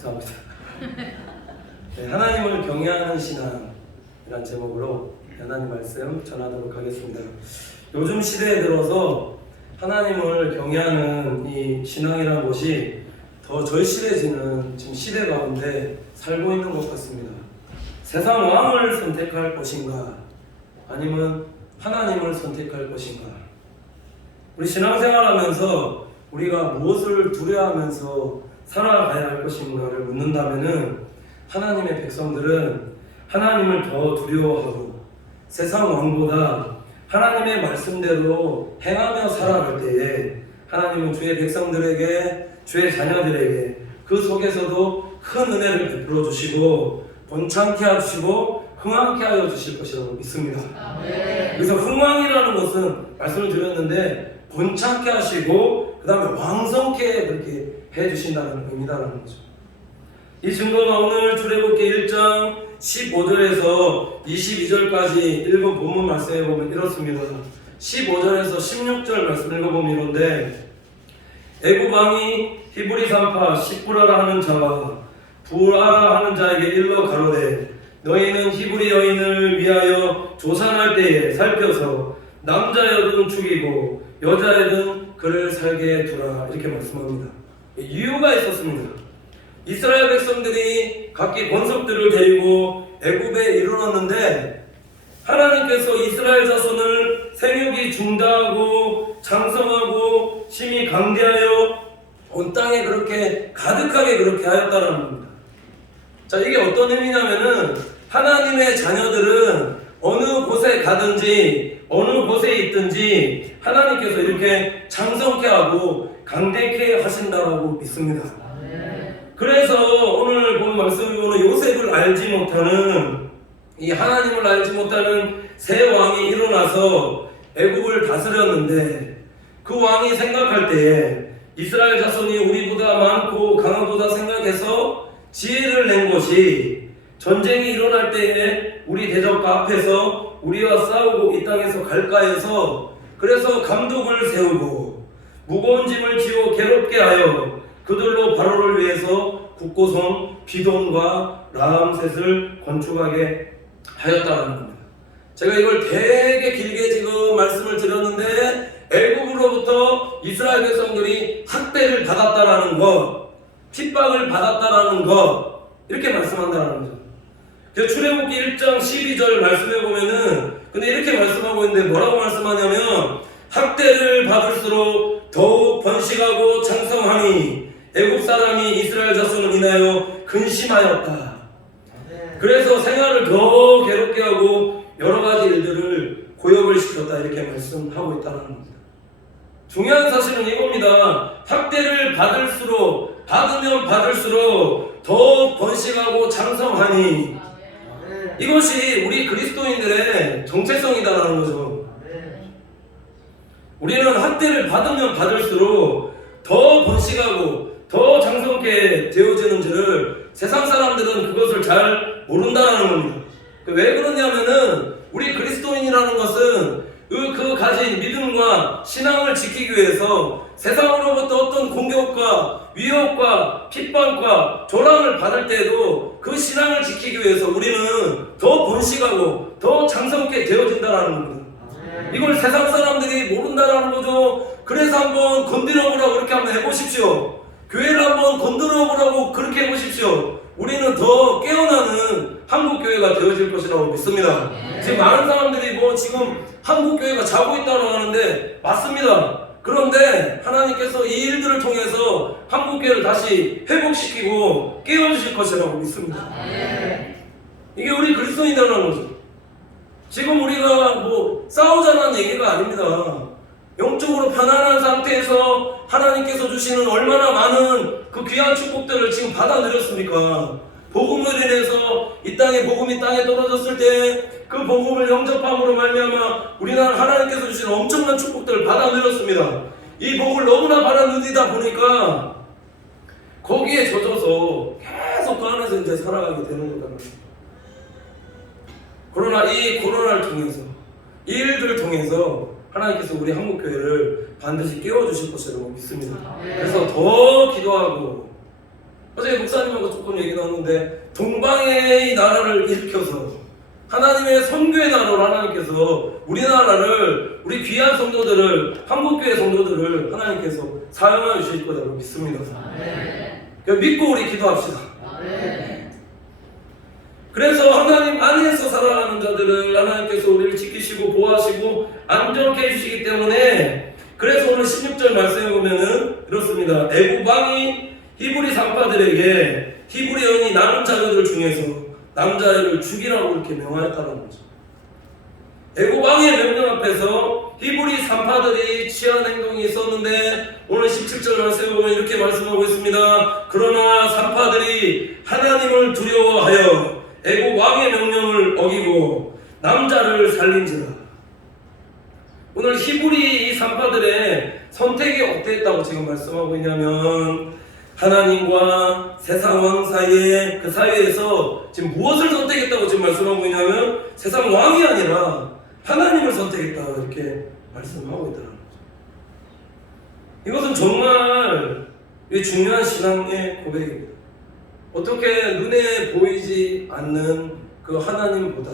감사합니다. 네, 하나님을 경외하는 신앙이란 제목으로 하나님 말씀 전하도록 하겠습니다. 요즘 시대에 들어서 하나님을 경외하는 이 신앙이라는 것이 더 절실해지는 지금 시대 가운데 살고 있는 것 같습니다. 세상 왕을 선택할 것인가 아니면 하나님을 선택할 것인가. 우리 신앙생활하면서 우리가 무엇을 두려워하면서 살아가야 할 것인가를 묻는다면은 하나님의 백성들은 하나님을 더 두려워하고 세상 왕보다 하나님의 말씀대로 행하며 살아갈 때에 하나님은 주의 백성들에게 주의 자녀들에게 그 속에서도 큰 은혜를 베풀어 주시고 번창케 하시고 흥왕케 하여 주실 것이라고 믿습니다. 그래서 흥왕이라는 것은 말씀을 드렸는데 번창케 하시고 그 다음에 왕성케 그렇게 해주신다는 의미다라는 거죠. 이 증거가 오늘 출애굽기 1장 15절에서 22절까지 읽은 본문 말씀에 보면 이렇습니다. 15절에서 16절 말씀 읽어보면 이런데, 애굽 왕이 히브리 산파 시프라라 하는 자와 부라라 하는 자에게 일러 가로되 너희는 히브리 여인을 위하여 조산할 때에 살펴서 남자여든 죽이고 여자여든 그를 살게 두라, 이렇게 말씀합니다. 이유가 있었습니다. 이스라엘 백성들이 각기 권속들을 데리고 애굽에 이르렀는데 하나님께서 이스라엘 자손을 생육이 중다하고 장성하고 심히 강대하여 온 땅에 그렇게 가득하게 그렇게 하였다는 겁니다. 자, 이게 어떤 의미냐면은 하나님의 자녀들은 어느 곳에 가든지 어느 곳에 있든지 하나님께서 이렇게 장성케 하고 강대케 하신다고 믿습니다. 그래서 오늘 본 말씀을 보는 요셉을 알지 못하는 이 하나님을 알지 못하는 새 왕이 일어나서 애굽을 다스렸는데 그 왕이 생각할 때에 이스라엘 자손이 우리보다 많고 강하보다 생각해서 지혜를 낸 것이 전쟁이 일어날 때에 우리 대적과 앞에서 우리와 싸우고 이 땅에서 갈까 해서 그래서 감독을 세우고 무거운 짐을 지워 괴롭게 하여 그들로 바로를 위해서 국고성 비돈과 라암셋을 건축하게 하였다는 겁니다. 제가 이걸 되게 길게 지금 말씀을 드렸는데 애굽으로부터 이스라엘 백성들이 학대를 받았다라는 것, 핍박을 받았다라는 것, 이렇게 말씀한다는 거죠. 그래서 출애굽기 1장 12절 말씀해 보면은 근데 이렇게 말씀하고 있는데 뭐라고 말씀하냐면 학대를 받을수록 더욱 번식하고 장성하니 애굽 사람이 이스라엘 자손을 인하여 근심하였다. 그래서 생활을 더 괴롭게 하고 여러 가지 일들을 고역을 시켰다, 이렇게 말씀하고 있다는 겁니다. 중요한 사실은 이겁니다. 학대를 받으면 받을수록 더 번식하고 장성하니 이것이 우리 그리스도인들의 정체성이다라는 거죠. 우리는 학대를 받으면 받을수록 더 번식하고 더 장성케 되어지는지를 세상 사람들은 그것을 잘 모른다는 겁니다. 왜 그러냐면은 우리 그리스도인이라는 것은 그 가진 믿음과 신앙을 지키기 위해서 세상으로부터 어떤 공격과 위협과 핍박과 조랑을 받을 때에도 그 신앙을 지키기 위해서 우리는 더 번식하고 더 장성케 되어진다는 겁니다. 이걸 세상 사람들이 모른다는 거죠. 그래서 한번 건드려보라고 그렇게 한번 해보십시오. 교회를 한번 건드려보라고 그렇게 해보십시오. 우리는 더 깨어나는 한국교회가 되어질 것이라고 믿습니다. 지금 많은 사람들이 지금 한국교회가 자고 있다고 하는데 맞습니다. 그런데 하나님께서 이 일들을 통해서 한국교회를 다시 회복시키고 깨워주실 것이라고 믿습니다. 이게 우리 그리스도인이라는 거죠. 지금 우리가 싸우자는 얘기가 아닙니다. 영적으로 편안한 상태에서 하나님께서 주시는 얼마나 많은 그 귀한 축복들을 지금 받아들였습니까? 복음을 인해서 이 땅에 복음이 땅에 떨어졌을 때 그 복음을 영접함으로 말미암아 우리는 하나님께서 주시는 엄청난 축복들을 받아들였습니다. 이 복을 너무나 받아들이다 보니까 거기에 젖어서 계속 그 안에서 이제 살아가게 되는 거잖아요. 그러나 이 코로나를 통해서 이 일들을 통해서 하나님께서 우리 한국교회를 반드시 깨워주실 것이라고 믿습니다. 그래서 더 기도하고 어제 목사님하고 조금 얘기 나눴는데 동방의 나라를 일으켜서 하나님의 선교의 나라로 하나님께서 우리나라를, 우리 귀한 성도들을, 한국교회 성도들을 하나님께서 사용하여 주실 거라고 믿습니다. 그러니까 믿고 우리 기도합시다. 그래서 하나님 안에서 살아가는 자들을 하나님께서 우리를 지키시고 보호하시고 안전케 해주시기 때문에, 그래서 오늘 16절 말씀에 보면은 이렇습니다. 애굽 왕이 히브리 산파들에게 히브리 여인이 남은 자녀들 중에서 남자애를 죽이라고 이렇게 명하였다는 거죠. 애굽 왕의 명령 앞에서 히브리 산파들이 취한 행동이 있었는데, 오늘 17절 말씀에 보면 이렇게 말씀하고 있습니다. 그러나 산파들이 하나님을 두려워하여 애굽 왕의 명령을 어기고 남자를 살린지라. 오늘 히브리 이 산파들의 선택이 어땠다고 지금 말씀하고 있냐면, 하나님과 세상 왕 사이에, 그 사이에서 지금 무엇을 선택했다고 지금 말씀하고 있냐면, 세상 왕이 아니라 하나님을 선택했다, 이렇게 말씀하고 있다는 거죠. 이것은 정말 중요한 신앙의 고백입니다. 어떻게 눈에 보이지 않는 그 하나님보다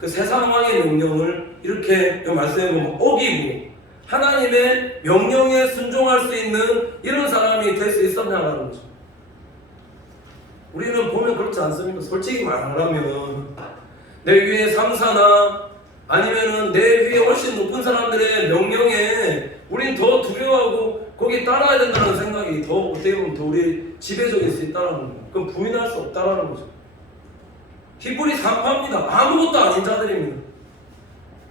그 세상 왕의 명령을 이렇게 말씀해 보면 어기고 하나님의 명령에 순종할 수 있는 이런 사람이 될 수 있었냐는 거죠. 우리는 보면 그렇지 않습니까? 솔직히 말하면 내 위에 상사나 아니면은 내 위에 훨씬 높은 사람들의 명령에 우린 더 두려워하고 거기 따라야 된다는 생각이 더 어떻게 보면 더 우리 지배적일 수 있다는 거예요. 그럼 부인할 수 없다는 거죠. 히브리 산파입니다. 아무것도 아닌 자들입니다.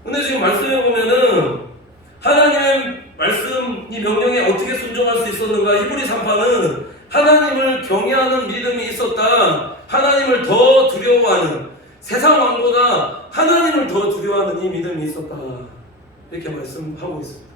근데 지금 말씀해 보면은 하나님의 말씀, 이 명령에 어떻게 순종할 수 있었는가? 히브리 산파는 하나님을 경외하는 믿음이 있었다. 하나님을 더 두려워하는, 세상 왕보다 하나님을 더 두려워하는 이 믿음이 있었다. 이렇게 말씀하고 있습니다.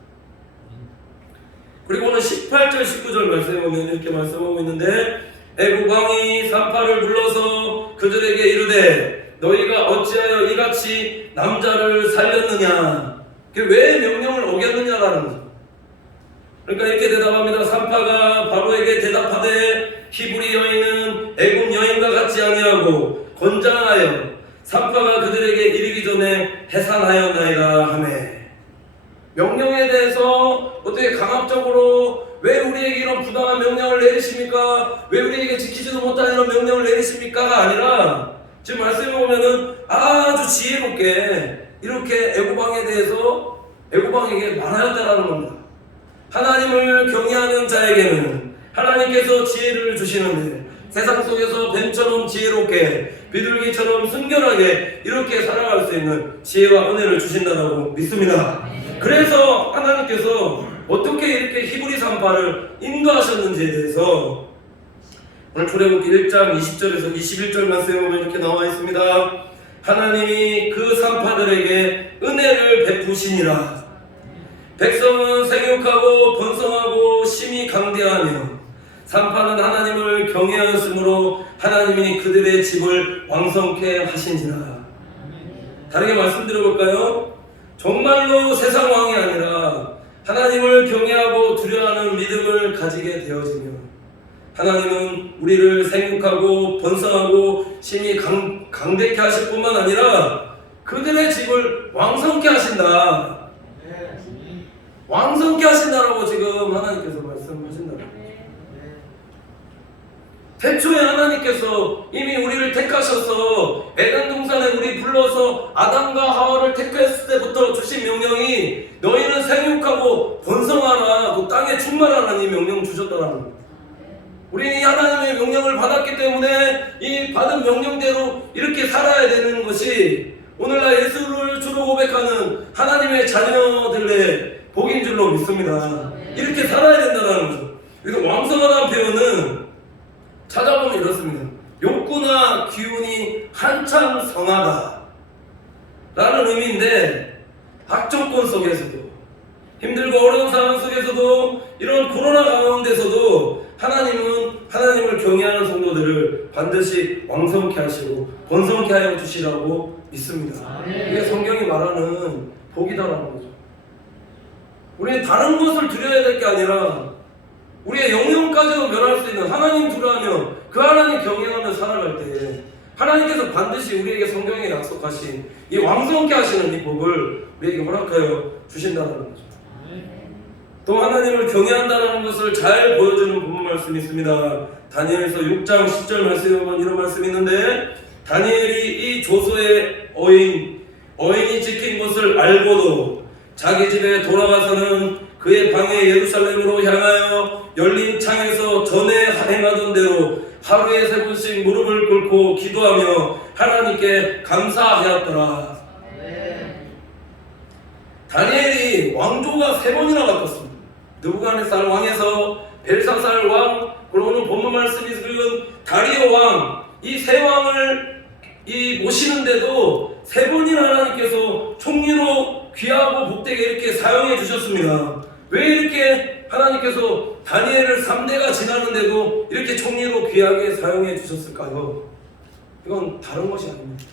그리고 오늘 18절, 19절 말씀에 보면 이렇게 말씀하고 있는데, 애굽 왕이 산파를 불러서 그들에게 이르되 너희가 어찌하여 이같이 남자를 살렸느냐? 왜 명령을 어겼느냐라는 거죠. 그러니까 이렇게 대답합니다. 산파가 바로에게 대답하되 히브리 여인은 애굽 여인과 같지 아니하고 건장하여 산파가 그들에게 이르기 전에 해산하였나이다 하매. 명령에 대해서 어떻게 강압적으로 왜 우리에게 이런 부당한 명령을 내리십니까? 왜 우리에게 지키지도 못한 이런 명령을 내리십니까가 아니라, 지금 말씀해 보면은 아주 지혜롭게 이렇게 애굽 왕에 대해서 애굽 왕에게 말하였다라는 겁니다. 하나님을 경외하는 자에게는 하나님께서 지혜를 주시는데, 세상 속에서 뱀처럼 지혜롭게 비둘기처럼 순결하게 이렇게 살아갈 수 있는 지혜와 은혜를 주신다고 믿습니다. 그래서 하나님께서 어떻게 이렇게 히브리 산파를 인도하셨는지에 대해서 오늘 출애굽기 1장 20절에서 21절 말씀에 보면 이렇게 나와 있습니다. 하나님이 그 산파들에게 은혜를 베푸시니라. 백성은 생육하고 번성하고 심히 강대하며 산파는 하나님을 경외하였으므로 하나님이 그들의 집을 왕성케 하신지라. 다르게 말씀드려볼까요? 정말로 세상 왕이 아니라 하나님을 경외하고 두려워하는 믿음을 가지게 되어지며, 하나님은 우리를 생육하고 번성하고 심히 강대케 하실 뿐만 아니라 그들의 집을 왕성케 하신다. 왕성케 하신다라고 지금 하나님께서 말씀하신다. 태초에 하나님께서 이미 우리를 택하셔서 에덴 동산에 우리 불러서 아담과 하와를 택했을 때부터 주신 명령이 너희는 생육하고 번성하라, 그 땅에 충만하라는 이 명령 주셨더라는 겁니다. 우리는 이 하나님의 명령을 받았기 때문에 이 받은 명령대로 이렇게 살아야 되는 것이 오늘날 예수를 주로 고백하는 하나님의 자녀들의 복인 줄로 믿습니다. 이렇게 살아야 된다는 거죠. 그래서 왕성하다는 표현은 찾아보면 이렇습니다. 욕구나 기운이 한참 성하다 라는 의미인데, 악조건 속에서도, 힘들고 어려운 상황 속에서도, 이런 코로나 가운데서도 하나님은 하나님을 경외하는 성도들을 반드시 왕성케 하시고 번성케 하여 주시라고 믿습니다. 이게 성경이 말하는 복이다라는 거죠. 우리는 다른 것을 드려야 될 게 아니라 우리의 영혼까지 가지로 변할 수 있는 하나님 두려하며 그 하나님 경외하며 살아갈 때 하나님께서 반드시 우리에게 성경에 약속하신 이 왕성케 하시는 이 복을 우리에게 허락하여 주신다는 거죠. 또 하나님을 경외한다는 것을 잘 보여주는 본문 말씀이 있습니다. 다니엘서 6장 10절 말씀에 보면 이런 말씀이 있는데, 다니엘이 이 조서의 어인이 지킨 것을 알고도 자기 집에 돌아가서는 그의 방에 예루살렘으로 향하여 열린 창에서 전에 행하던 대로 하루에 3번씩 무릎을 꿇고 기도하며 하나님께 감사하였더라. 다니엘이 왕조가 3번이나 바뀌었습니다. 느부갓네살 왕에서 벨사살 왕, 그리고 오늘 본문 말씀이 읽은 다리오 왕, 이 세 왕을 모시는데도 3번이나 하나님께서 총리로 귀하고 복되게 이렇게 사용해 주셨습니다. 왜 이렇게 하나님께서 다니엘을 3대가 지났는데도 이렇게 총리로 귀하게 사용해 주셨을까요? 이건 다른 것이 아닙니다.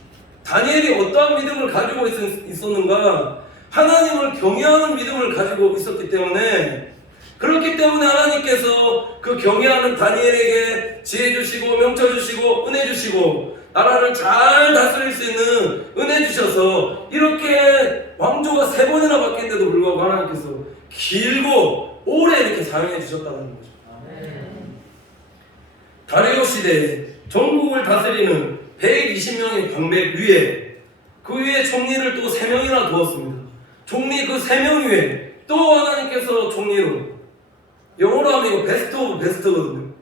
다니엘이 어떠한 믿음을 가지고 있었는가? 하나님을 경외하는 믿음을 가지고 있었기 때문에, 그렇기 때문에 하나님께서 그 경외하는 다니엘에게 지혜 주시고 명철 주시고 은혜 주시고 나라를 잘 다스릴 수 있는 은혜 주셔서 이렇게 왕조가 3번이나 바뀌는데도 불구하고 하나님께서 길고 오래 이렇게 사용해 주셨다는 거죠. 다리오 시대에 전국을 다스리는 120명의 방백 위에 그 위에 총리를 또 3명이나 두었습니다. 총리 그 3명 위에 또 하나님께서 총리로, 영어로 하면 이거 베스트 오브 베스트거든요.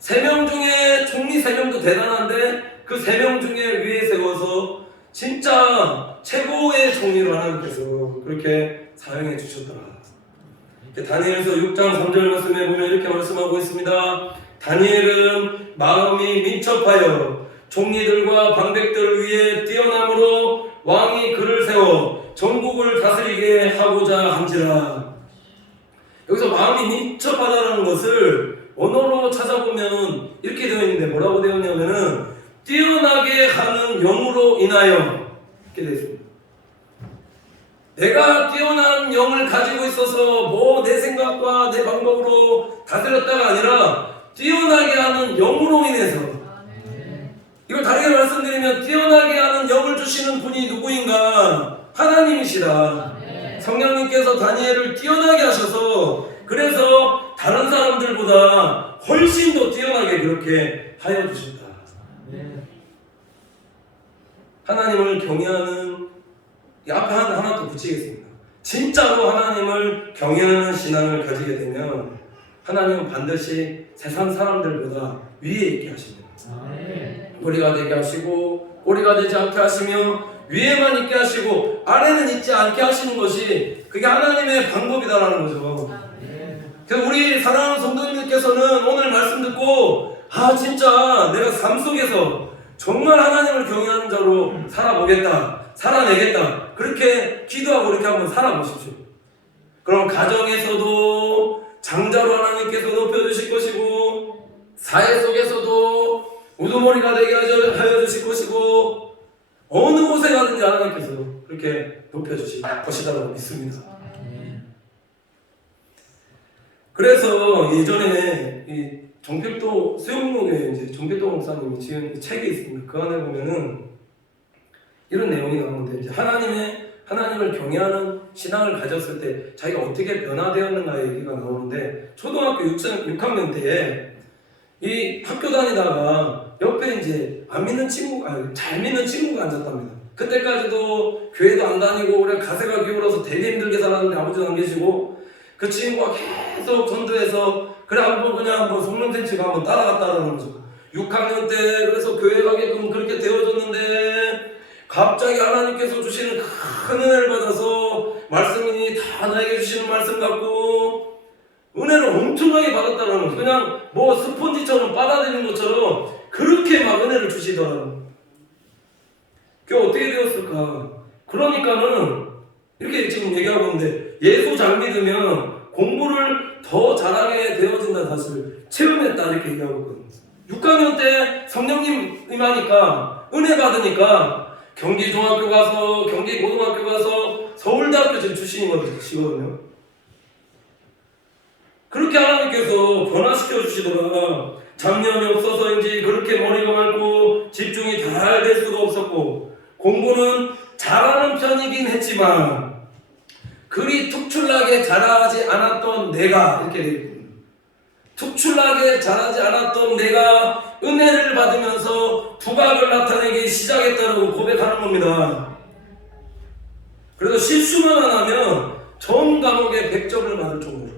3명 중에 총리 3명도 대단한데 그 3명 중에 위에 세워서 진짜 최고의 총리로 하나님께서 그렇게 사용해 주셨더라. 다니엘서 6장 3절 말씀에 보면 이렇게 말씀하고 있습니다. 다니엘은 마음이 민첩하여 총리들과 방백들 위에 뛰어남으로 왕이 그를 세워 전국을 다스리게 하고자 한지라. 여기서 마음이 민첩하다는 것을 언어로 찾아보면 이렇게 되어 있는데, 뭐라고 되어 있냐면은 뛰어나게 하는 영으로 인하여, 이렇게 되어 있습니다. 내가 뛰어난 영을 가지고 있어서 뭐 내 생각과 내 방법으로 다스렸다가 아니라 뛰어나게 하는 영으로 인해서. 이걸 다르게 말씀드리면 뛰어나게 하는 영을 주시는 분이 누구인가? 하나님이시다. 성령님께서 다니엘을 뛰어나게 하셔서 그래서 다른 사람들보다 훨씬 더 뛰어나게 그렇게 하여 주신다. 하나님을 경외하는, 이 앞에 하나 더 붙이겠습니다. 진짜로 하나님을 경외하는 신앙을 가지게 되면 하나님은 반드시 세상 사람들보다 위에 있게 하십니다. 머리가 되게 하시고 꼬리가 되지 않게 하시며 위에만 있게 하시고 아래는 있지 않게 하시는 것이, 그게 하나님의 방법이다라는 거죠. 그래서 우리 사랑하는 성도님들께서는 오늘 말씀 듣고 진짜 내가 삶 속에서 정말 하나님을 경외하는 자로 살아보겠다, 살아내겠다, 그렇게 기도하고 그렇게 한번 살아보십시오. 그럼 가정에서도 장자로 하나님께서 높여주실 것이고, 사회 속에서도 우두머리가 되게 하여 주실 것이고, 어느 곳에 가든지 하나님께서 그렇게 높여주실 것이라고 믿습니다. 그래서 예전에 이 정필도 수영록에 이제 정필도 목사님이 지은 책이 있습니다. 그 안에 보면은 이런 내용이 나오는데, 이제 하나님을 경외하는 신앙을 가졌을 때 자기가 어떻게 변화되었는가 얘기가 나오는데, 초등학교 6학년 때에 이 학교 다니다가 옆에 이제 잘 믿는 친구가 앉았답니다. 그때까지도 교회도 안 다니고 그래 가세가 기울어서 되게 힘들게 살았는데 아버지도 안 계시고, 그 친구가 계속 전도해서 그래 한번 성령센치가 한번 따라갔다라는 거죠. 6학년 때 그래서 교회 가게끔 그렇게 되어졌는데, 갑자기 하나님께서 주시는 큰 은혜를 받아서 말씀이 다 나에게 주시는 말씀 같고 은혜를 엄청나게 받았다는 거죠. 그냥 뭐 스펀지처럼 빨아들이는 것처럼 그렇게 막 은혜를 주시더라고요. 그게 어떻게 되었을까? 그러니까는 이렇게 지금 얘기하고 있는데, 예수 잘 믿으면 공부를 더 잘하게 되어진다는 사실을 체험했다 이렇게 얘기하고 있거든요. 6학년 때 성령님 임하니까 은혜 받으니까 경기중학교 가서 경기고등학교 가서 서울대학교 지금 출신이거든요. 그렇게 하나님께서 변화시켜 주시더라. 잡념이 없어서인지 그렇게 머리가 맑고 집중이 잘 될 수가 없었고, 공부는 잘하는 편이긴 했지만 그리 특출나게 잘하지 않았던 내가, 이렇게 되어 있습니다. 특출나게 잘하지 않았던 내가 은혜를 받으면서 두각을 나타내기 시작했다고 고백하는 겁니다. 그래서 실수만 안 하면 전 과목에 100점을 받을 정도로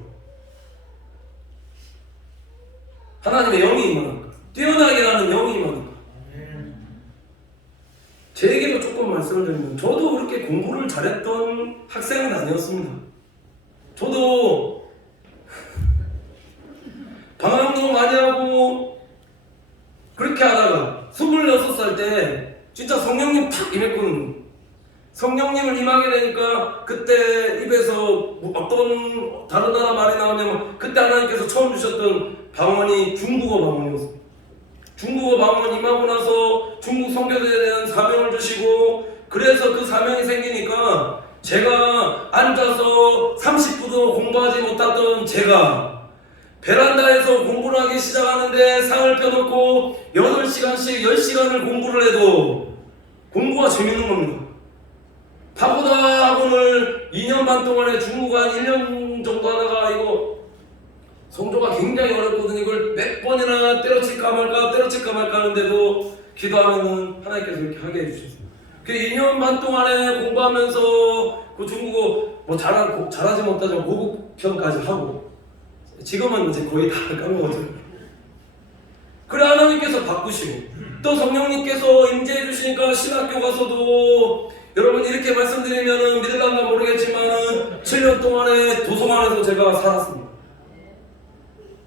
하나님의 영이 임하는 것, 뛰어나게 하는 영이 임하는 것. 제 얘기도 조금 말씀을 드리면, 저도 그렇게 공부를 잘했던 학생은 아니었습니다. 저도 방황도 많이 하고 그렇게 하다가 26살 때 진짜 성령님 탁 임했거든요. 성령님을 임하게 되니까 그때 입에서 어떤 다른 나라 말이 나오냐면, 그때 하나님께서 처음 주셨던 방언이 중국어 방언이었습니다. 중국어 방언 임하고 나서 중국 선교대에 대한 사명을 주시고, 그래서 그 사명이 생기니까 제가 앉아서 30분도 공부하지 못했던 제가 베란다에서 공부를 하기 시작하는데 상을 펴놓고 8시간씩 10시간을 공부를 해도 공부가 재밌는 겁니다. 파고다 학원을 2년 반 동안에 중국어 한 1년 정도 하다가, 이거 성조가 굉장히 어렵거든요. 이걸 몇 번이나 때려칠까 말까 하는데도 기도하면은 하나님께서 이렇게 하게 해주셨어요. 그 2년 반 동안에 공부하면서 그 중국어 뭐 잘하지 못하지만 고급편까지 하고, 지금은 이제 거의 다 까먹었죠. 그래 하나님께서 바꾸시고, 또 성령님께서 임재해 주시니까 신학교 가서도, 여러분 이렇게 말씀드리면은 믿을란가 모르겠지만은 7년 동안에 도서관에서 제가 살았습니다.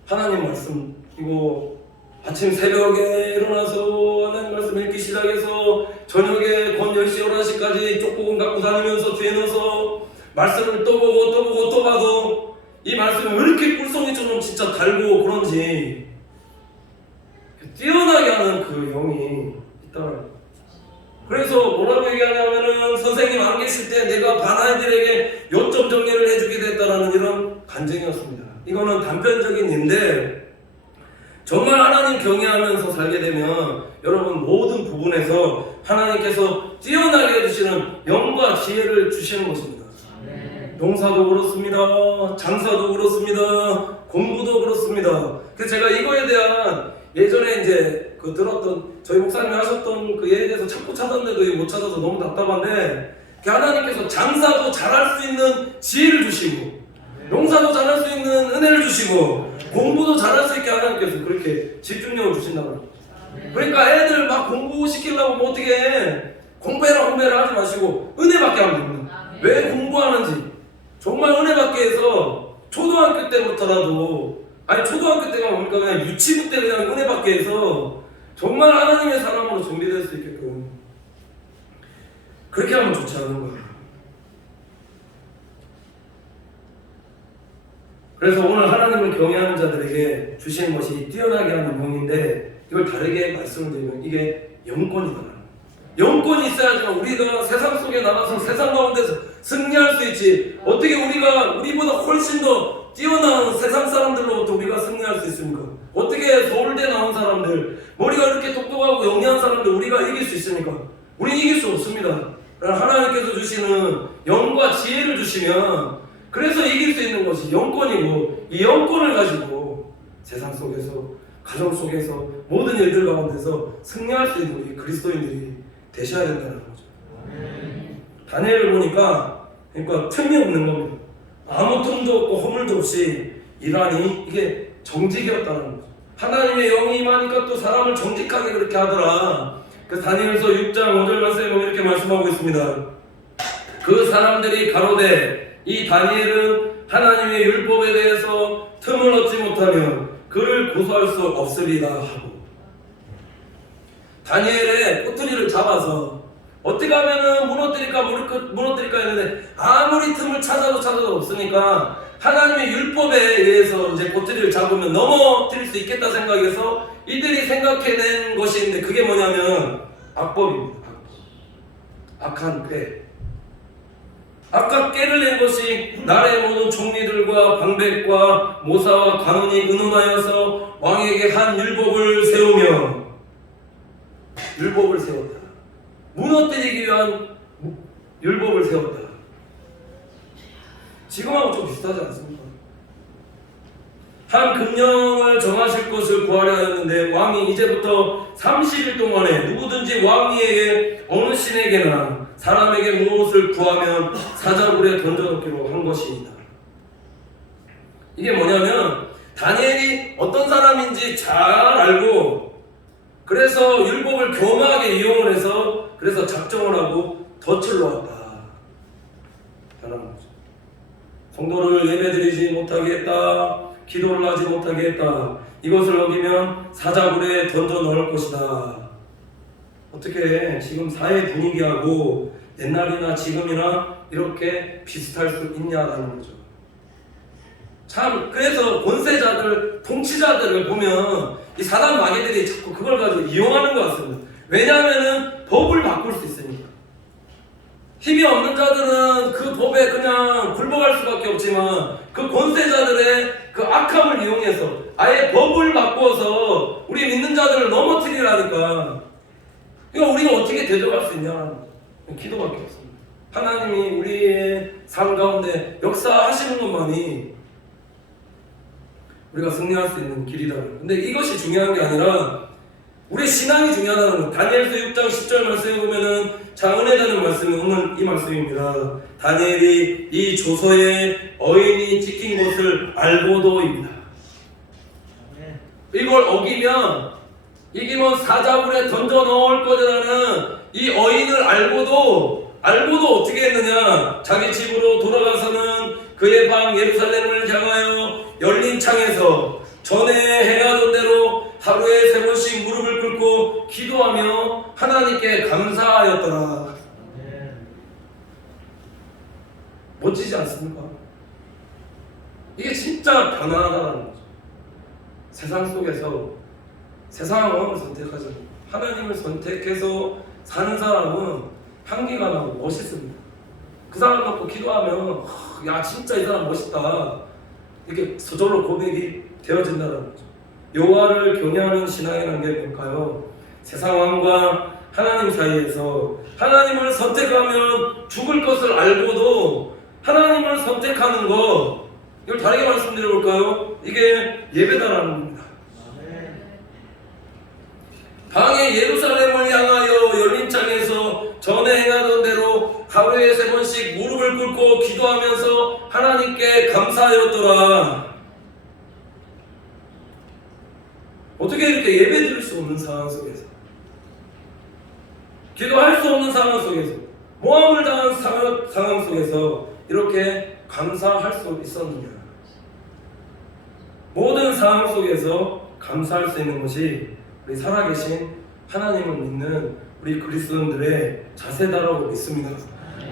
하나님 말씀, 이거 아침 새벽에 일어나서 하나님 말씀 읽기 시작해서 저녁에 건 10시, 11시까지 쪽보금 갖고 다니면서 뒤에 넣어서 말씀을 또 보고 또 보고 또 봐도 이 말씀이 왜 이렇게 꿀송이처럼 진짜 달고 그런지 뛰어나게 하는 그 영이 있다는. 그래서 뭐라고 얘기하냐면은, 선생님 안 계실 때 내가 반 아이들에게 요점 정리를 해주게 됐다라는 이런 간증이었습니다. 이거는 단편적인 예인데, 정말 하나님 경외하면서 살게 되면 여러분 모든 부분에서 하나님께서 뛰어나게 해주시는 영과 지혜를 주시는 것입니다. 농사도 그렇습니다. 장사도 그렇습니다. 공부도 그렇습니다. 그래서 제가 이거에 대한 예전에 이제 그 들었던 저희 목사님이 하셨던 그 예에 대해서 찾고 찾았는데도 못 찾아서 너무 답답한데, 하나님께서 장사도 잘할 수 있는 지혜를 주시고, 농사도 잘할 수 있는 은혜를 주시고, 공부도 잘할 수 있게 하나님께서 그렇게 집중력을 주신다고 합니다. 그러니까 애들 막 공부시키려고 뭐 어떻게 해. 공부해라 하지 마시고 은혜받게 하면 됩니다. 왜 공부하는지 정말 은혜받게 해서, 초등학교 때부터라도, 아니 초등학교 때가 보니까 그냥 유치부 때 그냥 은혜받게 해서 정말 하나님의 사람으로 준비될 수 있게끔 그렇게 하면 좋지 않은 거예요. 그래서 오늘 하나님을 경외하는 자들에게 주신 것이 뛰어나게 하는 영인데, 이걸 다르게 말씀을 드리면 이게 영권이다. 영권이 있어야지만 우리가 세상 속에 나가서 세상 가운데서 승리할 수 있지. 어떻게 우리보다 훨씬 더 뛰어난 세상 사람들로부터 우리가 승리할 수 있습니까? 어떻게 서울대 나온 사람들, 머리가 이렇게 똑똑하고 영리한 사람들 우리가 이길 수 있습니까? 우리는 이길 수 없습니다. 하나님께서 주시는 영과 지혜를 주시면, 그래서 이길 수 있는 것이 영권이고, 이 영권을 가지고 세상 속에서, 가정 속에서, 모든 일들 가운데서 승리할 수 있는 우리 그리스도인들이 되셔야 된다는 거죠. 다니엘을 보니까, 그러니까 틈이 없는 겁니다. 아무 틈도 없고 허물도 없이 일하니 이게 정직이었다는 거죠. 하나님의 영이 임하니까 또 사람을 정직하게 그렇게 하더라. 그래서 다니엘서 6장 5절 말씀에 보면 이렇게 말씀하고 있습니다. 그 사람들이 가로되 이 다니엘은 하나님의 율법에 대해서 틈을 얻지 못하면 그를 고소할 수 없으리다 하고, 다니엘의 꼬투리를 잡아서 어떻게 하면은 무너뜨릴까 했는데 아무리 틈을 찾아도 없으니까 하나님의 율법에 의해서 이제 꼬투리를 잡으면 넘어뜨릴 수 있겠다 생각해서 이들이 생각해낸 것이 있는데, 그게 뭐냐면 악법입니다. 악한 쾌. 아까 깨를 낸 것이 나라의 모든 총리들과 방백과 모사와 관원이 의논하여서 왕에게 한 율법을 세우며 율법을 세웠다. 무너뜨리기 위한 율법을 세웠다. 지금하고 좀 비슷하지 않습니까? 한 금령을 정하실 것을 구하려 하였는데 왕이 이제부터 30일 동안에 누구든지 왕위에게 어느 신에게나 사람에게 무엇을 구하면 사자굴에 던져놓기로 한 것이니다. 이게 뭐냐면 다니엘이 어떤 사람인지 잘 알고 그래서 율법을 교묘하게 이용을 해서 그래서 작정을 하고 덫을 놓았다. 라는 거죠. 성도를 예배드리지 못하게 했다. 기도를 하지 못하게 했다. 이것을 어기면 사자굴에 던져 넣을 것이다. 어떻게 지금 사회 분위기하고 옛날이나 지금이나 이렇게 비슷할 수 있냐라는 거죠. 참 그래서 권세자들, 통치자들을 보면 이 사단 마귀들이 자꾸 그걸 가지고 이용하는 것 같습니다. 왜냐하면 법을 바꿀 수 있으니까. 힘이 없는 자들은 그 법에 그냥 굴복할 수밖에 없지만 그 권세자들의 그 악함을 이용해서 아예 법을 바꿔서 우리 믿는 자들을 넘어뜨리라니까. 이거 우리가 어떻게 대적할 수 있냐? 기도밖에 없습니다. 하나님이 우리의 삶 가운데 역사하시는 것만이 우리가 승리할 수 있는 길이다. 근데 이것이 중요한 게 아니라 우리 신앙이 중요하다는 것. 다니엘서 6장 10절 말씀에 보면은 자 은혜되는 말씀은 오늘 이 말씀입니다. 다니엘이 이 조서에 어인이 찍힌 것을 알고도입니다. 이걸 어기면 이기면 사자굴에 던져 넣을 거라는 이 어인을 알고도 어떻게 했느냐? 자기 집으로 돌아가서는 그의 방 예루살렘을 향하여 열린 창에서 전에 행하던 대로 하루에 3번씩 무릎을 꿇고 기도하며 하나님께 감사하였더라. 멋지지 않습니까? 이게 진짜 변화하다는 거죠. 세상 속에서 세상을 선택하지 하나님을 선택해서 사는 사람은 향기가 나고 멋있습니다. 그 사람 갖고 기도하면 야 진짜 이 사람 멋있다 이렇게 저절로 고백이 되어진다는 거죠. 여호와를 경외하는 신앙이라는 게 뭘까요? 세상 왕과 하나님 사이에서 하나님을 선택하면 죽을 것을 알고도 하나님을 선택하는 것, 이걸 다르게 말씀드려볼까요? 이게 예배다라는 겁니다. 방에 예루살렘을 향하여 열린 창에서 전에 행하던 대로 하루에 3번씩 무릎을 꿇고 기도하면서 하나님께 감사하였더라. 어떻게 이렇게 예배 드릴 수 없는 상황 속에서, 기도할 수 없는 상황 속에서, 모함을 당한 상황 속에서 이렇게 감사할 수 있었느냐? 모든 상황 속에서 감사할 수 있는 것이 우리 살아계신 하나님을 믿는 우리 그리스도인들의 자세다라고 믿습니다.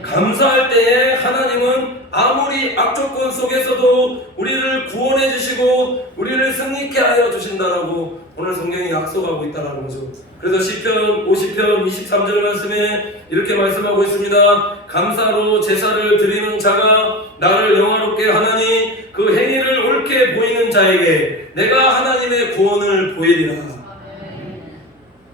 감사할 때에 하나님은 아무리 악조건 속에서도 우리를 구원해 주시고 우리를 승리케 하여 주신다라고 오늘 성경이 약속하고 있다는 거죠. 그래서 시편 50편 23절 말씀에 이렇게 말씀하고 있습니다. 감사로 제사를 드리는 자가 나를 영화롭게 하나니 그 행위를 옳게 보이는 자에게 내가 하나님의 구원을 보이리라.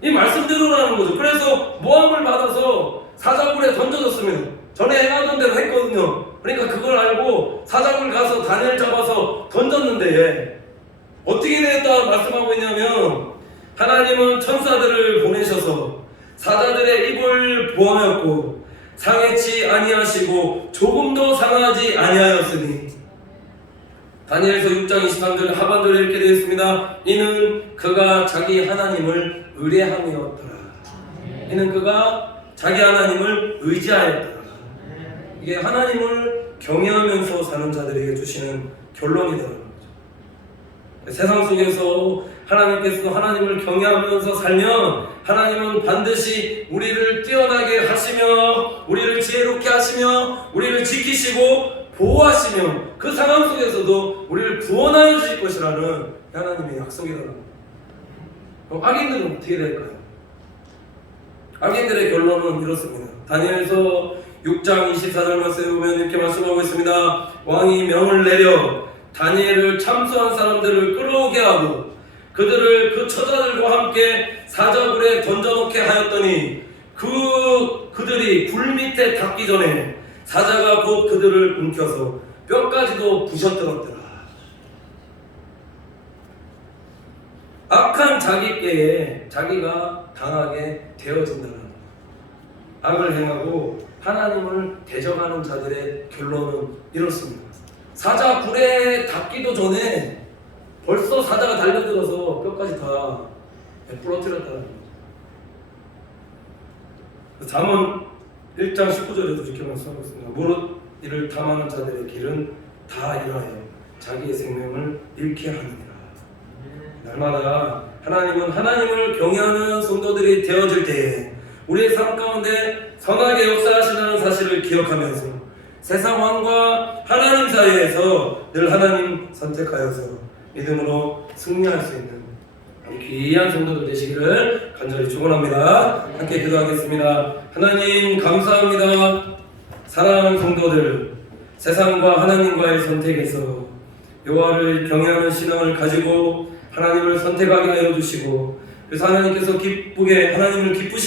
이 말씀대로라는 거죠. 그래서 모함을 받아서 사자굴에 던져졌으면 전에 행하던 대로 했거든요. 그러니까 그걸 알고 사자굴 가서 다니엘 잡아서 던졌는데 어떻게 되었다 말씀하고 있냐면 하나님은 천사들을 보내셔서 사자들의 입을 보호하였고 상해치 아니하시고 조금도 상하지 아니하였으니 다니엘서 6장 23절 하반절에 이렇게 되어 있습니다. 이는 그가 자기 하나님을 의뢰함이었더라. 이는 그가 자기 하나님을 의지하였더라. 이게 하나님을 경외하면서 사는 자들에게 주시는 결론이라는 거죠. 세상 속에서 하나님께서 하나님을 경외하면서 살면 하나님은 반드시 우리를 뛰어나게 하시며 우리를 지혜롭게 하시며 우리를 지키시고 보호하시며 그 상황 속에서도 우리를 구원하여 주실 것이라는 하나님의 약속이라는 거예요. 그럼 악인들은 어떻게 될까요? 악인들의 결론은 이렇습니다. 다니엘서 6장 24절 말씀에 보면 이렇게 말씀하고 있습니다. 왕이 명을 내려 다니엘을 참수한 사람들을 끌어오게 하고 그들을 그 처자들과 함께 사자굴에 던져놓게 하였더니 그들이 굴 밑에 닿기 전에 사자가 곧 그들을 움켜서 뼈까지도 부셔뜨렸더라. 악한 자기께에 자기가 당하게 되어진다는 악을 행하고 하나님을 대적하는 자들의 결론은 이렇습니다. 사자 굴에 닿기도 전에 벌써 사자가 달려들어서 뼈까지 다 부러뜨렸다는 거죠. 잠언 1장 19절에도 이렇게 말씀하고 있습니다. 무릇 이를 탐하는 자들의 길은 다 이러하여 자기의 생명을 잃게 하느니라. 날마다 하나님은 하나님을 경외하는 성도들이 되어질 때에 우리의 삶 가운데 선하게 역사하시는 사실을 기억하면서 세상 왕과 하나님 사이에서 늘 하나님 선택하여서 믿음으로 승리할 수 있는 귀한 성도들 되시기를 간절히 축원합니다. 함께 기도하겠습니다. 하나님 감사합니다. 사랑하는 성도들, 세상과 하나님과의 선택에서 여호와를 경외하는 신앙을 가지고 하나님을 선택하게 하여 주시고, 그래서 하나님께서 기쁘게 하나님을 기쁘시